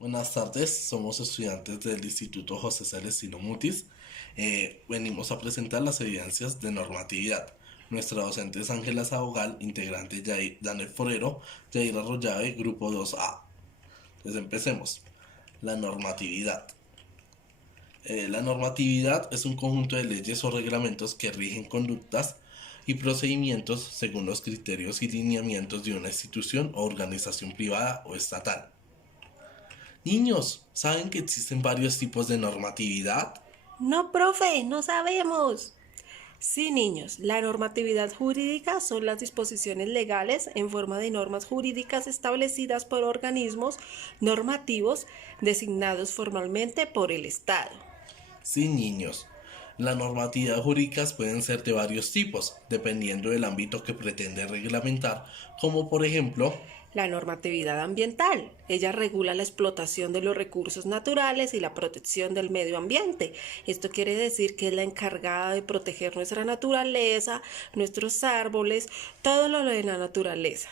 Buenas tardes, somos estudiantes del Instituto José Celestino Mutis. Venimos a presentar las evidencias de normatividad. Nuestra docente es Ángela Sabogal, integrante Daniel Forero, Yair Arroyave, Grupo 2A. Entonces empecemos. La normatividad. La normatividad es un conjunto de leyes o reglamentos que rigen conductas y procedimientos según los criterios y lineamientos de una institución o organización privada o estatal. Niños, ¿saben que existen varios tipos de normatividad? No, profe, no sabemos. Sí, niños, la normatividad jurídica son las disposiciones legales en forma de normas jurídicas establecidas por organismos normativos designados formalmente por el Estado. Sí, niños. Las normatividades jurídicas pueden ser de varios tipos, dependiendo del ámbito que pretende reglamentar, como por ejemplo, La normatividad ambiental. Ella regula la explotación de los recursos naturales y la protección del medio ambiente. Esto quiere decir que es la encargada de proteger nuestra naturaleza, nuestros árboles, todo lo de la naturaleza.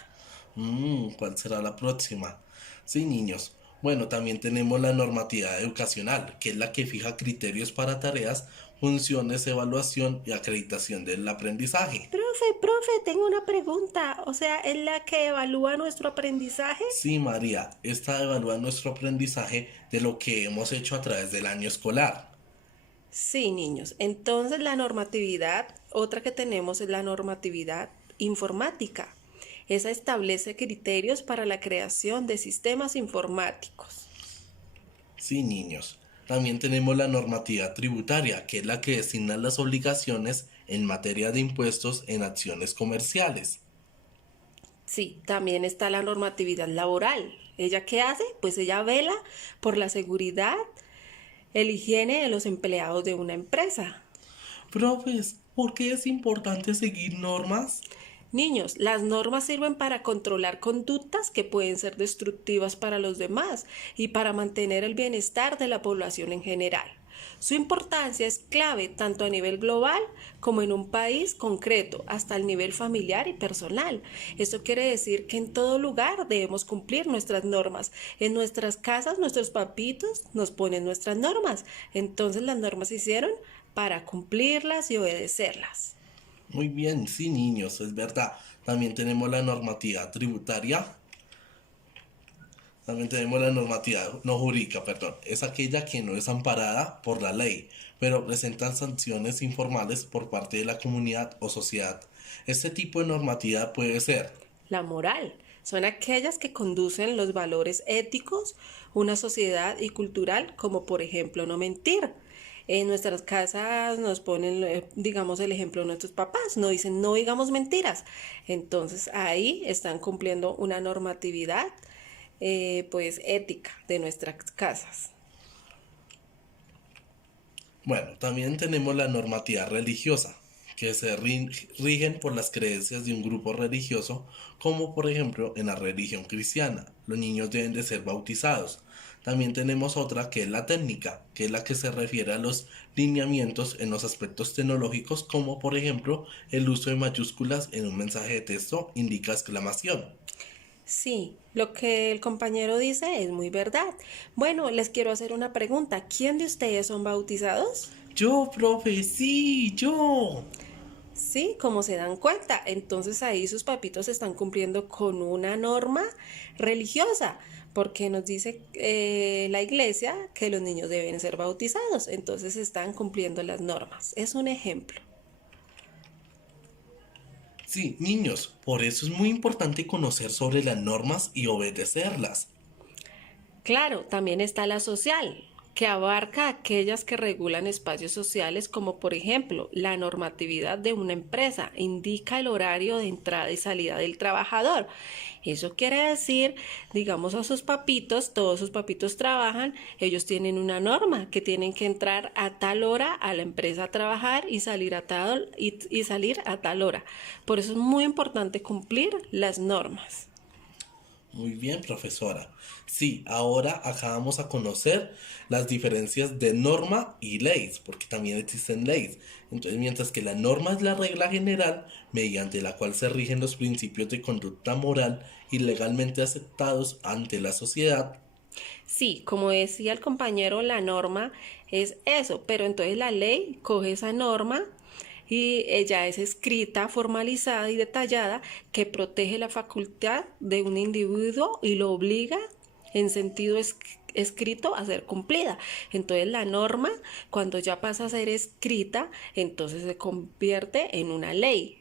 ¿cuál será la próxima? Sí, niños. Bueno, también tenemos la normatividad educacional, que es la que fija criterios para tareas, funciones, evaluación y acreditación del aprendizaje. Profe, tengo una pregunta. O sea, ¿es la que evalúa nuestro aprendizaje? Sí, María, esta evalúa nuestro aprendizaje de lo que hemos hecho a través del año escolar. Sí, niños. Entonces la normatividad, otra que tenemos es la normatividad informática. Esa establece criterios para la creación de sistemas informáticos. Sí, niños. También tenemos la normativa tributaria, que es la que designa las obligaciones en materia de impuestos en acciones comerciales. Sí, también está la normatividad laboral. ¿Ella qué hace? Pues ella vela por la seguridad, el higiene de los empleados de una empresa. Profes, ¿por qué es importante seguir normas? Niños, las normas sirven para controlar conductas que pueden ser destructivas para los demás y para mantener el bienestar de la población en general. Su importancia es clave tanto a nivel global como en un país concreto, hasta el nivel familiar y personal. Esto quiere decir que en todo lugar debemos cumplir nuestras normas. En nuestras casas, nuestros papitos nos ponen nuestras normas. Entonces las normas se hicieron para cumplirlas y obedecerlas. Muy bien, sí, niños, es verdad. También tenemos la normativa tributaria. También tenemos la normativa no jurídica, perdón. Es aquella que no es amparada por la ley, pero presentan sanciones informales por parte de la comunidad o sociedad. Este tipo de normativa puede ser. La moral son aquellas que conducen los valores éticos, una sociedad y cultural, como por ejemplo no mentir. En nuestras casas nos ponen, digamos, el ejemplo de nuestros papás, no dicen no digamos mentiras. Entonces ahí están cumpliendo una normatividad, pues ética de nuestras casas. Bueno, también tenemos la normativa religiosa, que se rigen por las creencias de un grupo religioso, como por ejemplo en la religión cristiana. Los niños deben de ser bautizados. También tenemos otra que es la técnica, que es la que se refiere a los lineamientos en los aspectos tecnológicos, como por ejemplo el uso de mayúsculas en un mensaje de texto indica exclamación. Sí, lo que el compañero dice es muy verdad. Bueno, les quiero hacer una pregunta. ¿Quién de ustedes son bautizados? Yo, profe, sí, yo. Sí, como se dan cuenta, entonces ahí sus papitos están cumpliendo con una norma religiosa, porque nos dice la iglesia que los niños deben ser bautizados, entonces están cumpliendo las normas. Es un ejemplo. Sí, niños, por eso es muy importante conocer sobre las normas y obedecerlas. Claro, también está la social, que abarca aquellas que regulan espacios sociales como por ejemplo la normatividad de una empresa, indica el horario de entrada y salida del trabajador. Eso quiere decir, digamos a sus papitos, todos sus papitos trabajan, ellos tienen una norma que tienen que entrar a tal hora a la empresa a trabajar y salir a y salir a tal hora. Por eso es muy importante cumplir las normas. Muy bien, profesora. Sí, ahora acá vamos a conocer las diferencias de norma y leyes, porque también existen leyes. Entonces, mientras que la norma es la regla general mediante la cual se rigen los principios de conducta moral y legalmente aceptados ante la sociedad. Sí, como decía el compañero, la norma es eso, pero entonces la ley coge esa norma y ella es escrita, formalizada y detallada que protege la facultad de un individuo y lo obliga en sentido escrito a ser cumplida. Entonces la norma, cuando ya pasa a ser escrita, entonces se convierte en una ley.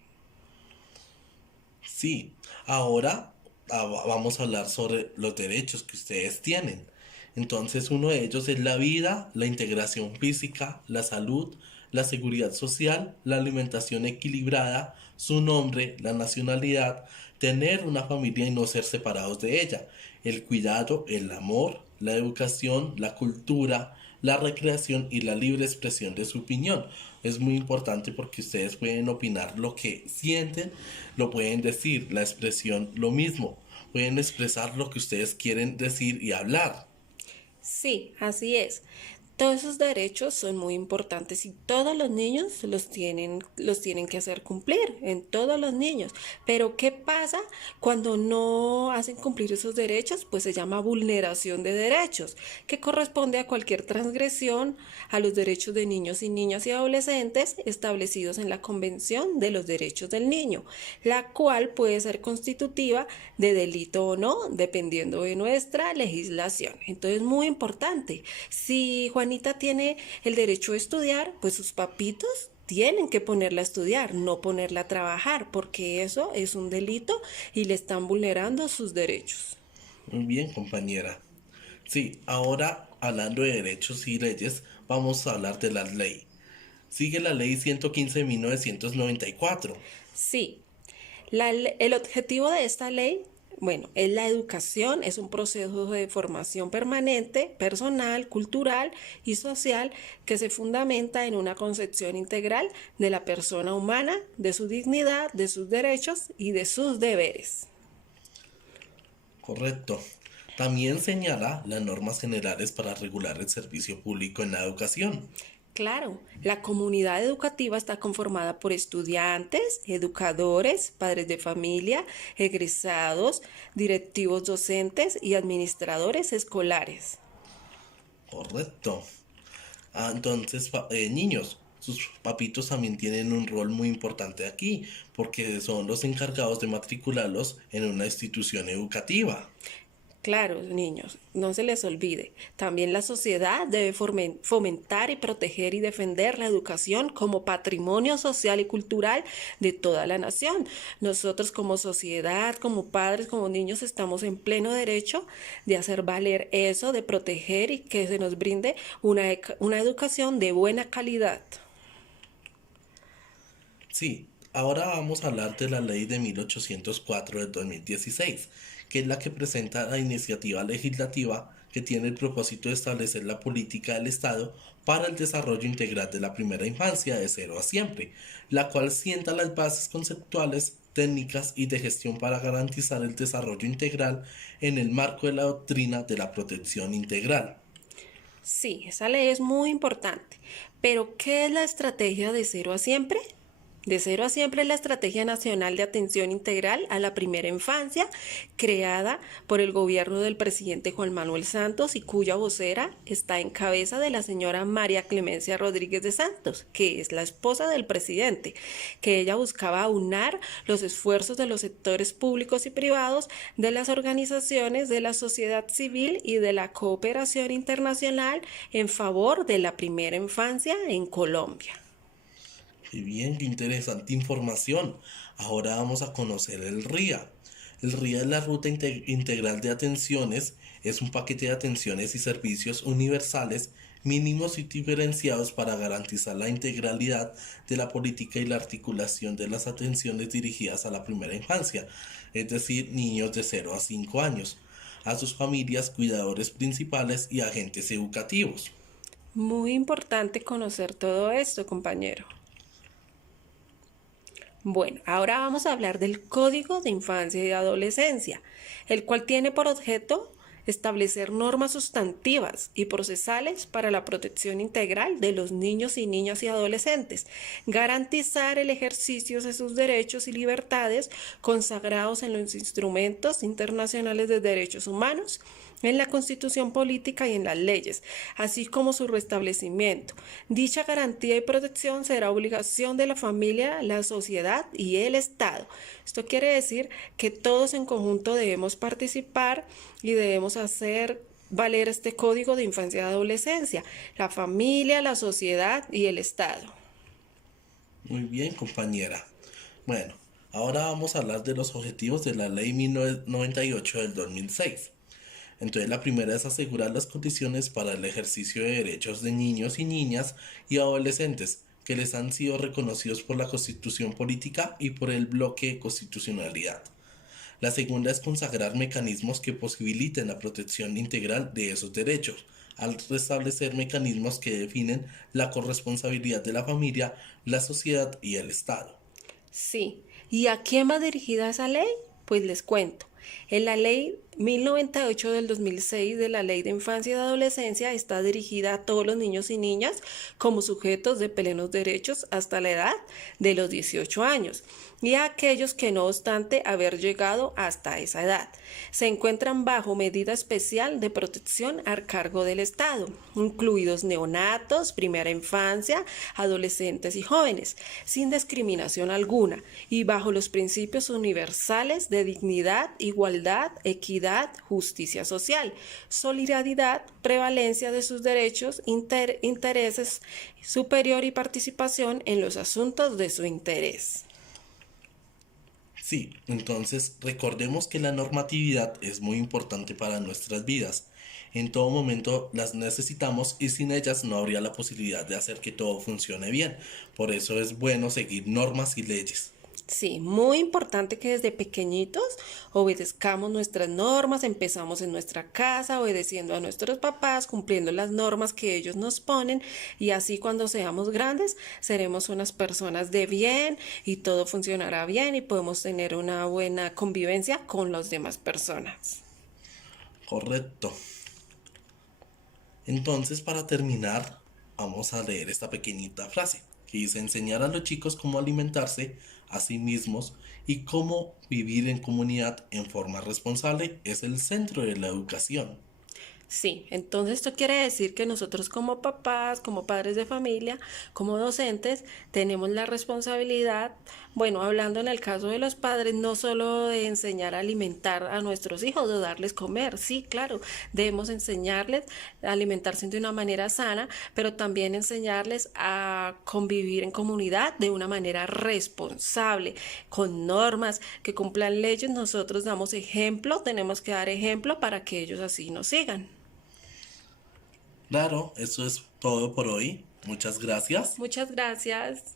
Sí, ahora vamos a hablar sobre los derechos que ustedes tienen. Entonces, uno de ellos es la vida, la integración física, la salud, la seguridad social, la alimentación equilibrada, su nombre, la nacionalidad, tener una familia y no ser separados de ella, el cuidado, el amor, la educación, la cultura, la recreación y la libre expresión de su opinión. Es muy importante porque ustedes pueden opinar lo que sienten, lo pueden decir, la expresión lo mismo, pueden expresar lo que ustedes quieren decir y hablar. Sí, así es. Todos esos derechos son muy importantes y todos los niños los tienen que hacer cumplir, en todos los niños. Pero ¿qué pasa cuando no hacen cumplir esos derechos? Pues se llama vulneración de derechos, que corresponde a cualquier transgresión a los derechos de niños y niñas y adolescentes establecidos en la Convención de los Derechos del Niño, la cual puede ser constitutiva de delito o no, dependiendo de nuestra legislación. Entonces, muy importante. Si Juanita tiene el derecho a estudiar, pues sus papitos tienen que ponerla a estudiar, no ponerla a trabajar, porque eso es un delito y le están vulnerando sus derechos. Muy bien, compañera. Sí, ahora hablando de derechos y leyes, vamos a hablar de la ley. Sigue la ley 115 de 1994. Sí, el objetivo de esta ley, bueno, es la educación, es un proceso de formación permanente, personal, cultural y social que se fundamenta en una concepción integral de la persona humana, de su dignidad, de sus derechos y de sus deberes. Correcto. También señala las normas generales para regular el servicio público en la educación. Claro, la comunidad educativa está conformada por estudiantes, educadores, padres de familia, egresados, directivos docentes y administradores escolares. Correcto. Entonces, niños, sus papitos también tienen un rol muy importante aquí, porque son los encargados de matricularlos en una institución educativa. Claro, niños, no se les olvide. También la sociedad debe fomentar y proteger y defender la educación como patrimonio social y cultural de toda la nación. Nosotros como sociedad, como padres, como niños, estamos en pleno derecho de hacer valer eso, de proteger y que se nos brinde una educación de buena calidad. Sí, ahora vamos a hablar de la ley de 1804 del 2016, que es la que presenta la iniciativa legislativa que tiene el propósito de establecer la política del Estado para el desarrollo integral de la primera infancia de cero a siempre, la cual sienta las bases conceptuales, técnicas y de gestión para garantizar el desarrollo integral en el marco de la doctrina de la protección integral. Sí, esa ley es muy importante. Pero, ¿qué es la estrategia de cero a siempre? De cero a siempre es la Estrategia Nacional de Atención Integral a la Primera Infancia, creada por el gobierno del presidente Juan Manuel Santos y cuya vocera está en cabeza de la señora María Clemencia Rodríguez de Santos, que es la esposa del presidente, que ella buscaba aunar los esfuerzos de los sectores públicos y privados, de las organizaciones de la sociedad civil y de la cooperación internacional en favor de la primera infancia en Colombia. Qué bien, qué interesante información. Ahora vamos a conocer el RIA. El RIA es la Ruta Integral de Atenciones, es un paquete de atenciones y servicios universales, mínimos y diferenciados para garantizar la integralidad de la política y la articulación de las atenciones dirigidas a la primera infancia, es decir, niños de 0 a 5 años, a sus familias, cuidadores principales y agentes educativos. Muy importante conocer todo esto, compañero. Bueno, ahora vamos a hablar del Código de Infancia y Adolescencia, el cual tiene por objeto establecer normas sustantivas y procesales para la protección integral de los niños y niñas y adolescentes, garantizar el ejercicio de sus derechos y libertades consagrados en los instrumentos internacionales de derechos humanos en la Constitución política y en las leyes, así como su restablecimiento. Dicha garantía y protección será obligación de la familia, la sociedad y el Estado. Esto quiere decir que todos en conjunto debemos participar y debemos hacer valer este código de infancia y adolescencia, la familia, la sociedad y el Estado. Muy bien, compañera. Bueno, ahora vamos a hablar de los objetivos de la Ley 1098 del 2006. Entonces, la primera es asegurar las condiciones para el ejercicio de derechos de niños y niñas y adolescentes que les han sido reconocidos por la Constitución Política y por el bloque de constitucionalidad. La segunda es consagrar mecanismos que posibiliten la protección integral de esos derechos, al restablecer mecanismos que definen la corresponsabilidad de la familia, la sociedad y el Estado. Sí. ¿Y a quién va dirigida esa ley? Pues les cuento. En la ley 1098 del 2006 de la Ley de Infancia y Adolescencia está dirigida a todos los niños y niñas como sujetos de plenos derechos hasta la edad de los 18 años y a aquellos que no obstante haber llegado hasta esa edad se encuentran bajo medida especial de protección a cargo del Estado, incluidos neonatos, primera infancia, adolescentes y jóvenes, sin discriminación alguna y bajo los principios universales de dignidad, igualdad, equidad, justicia social, solidaridad, prevalencia de sus derechos, intereses superior y participación en los asuntos de su interés. Sí, entonces recordemos que la normatividad es muy importante para nuestras vidas. En todo momento las necesitamos y sin ellas no habría la posibilidad de hacer que todo funcione bien. Por eso es bueno seguir normas y leyes. Sí, muy importante que desde pequeñitos obedezcamos nuestras normas, empezamos en nuestra casa obedeciendo a nuestros papás, cumpliendo las normas que ellos nos ponen y así cuando seamos grandes seremos unas personas de bien y todo funcionará bien y podemos tener una buena convivencia con las demás personas. Correcto. Entonces, para terminar, vamos a leer esta pequeñita frase que dice enseñar a los chicos cómo alimentarse a sí mismos y cómo vivir en comunidad en forma responsable es el centro de la educación. Sí, entonces esto quiere decir que nosotros como papás, como padres de familia, como docentes, tenemos la responsabilidad, bueno, hablando en el caso de los padres, no solo de enseñar a alimentar a nuestros hijos o darles comer, sí, claro, debemos enseñarles a alimentarse de una manera sana, pero también enseñarles a convivir en comunidad de una manera responsable, con normas que cumplan leyes. Nosotros damos ejemplo, tenemos que dar ejemplo para que ellos así nos sigan. Claro, eso es todo por hoy. Muchas gracias. Muchas gracias.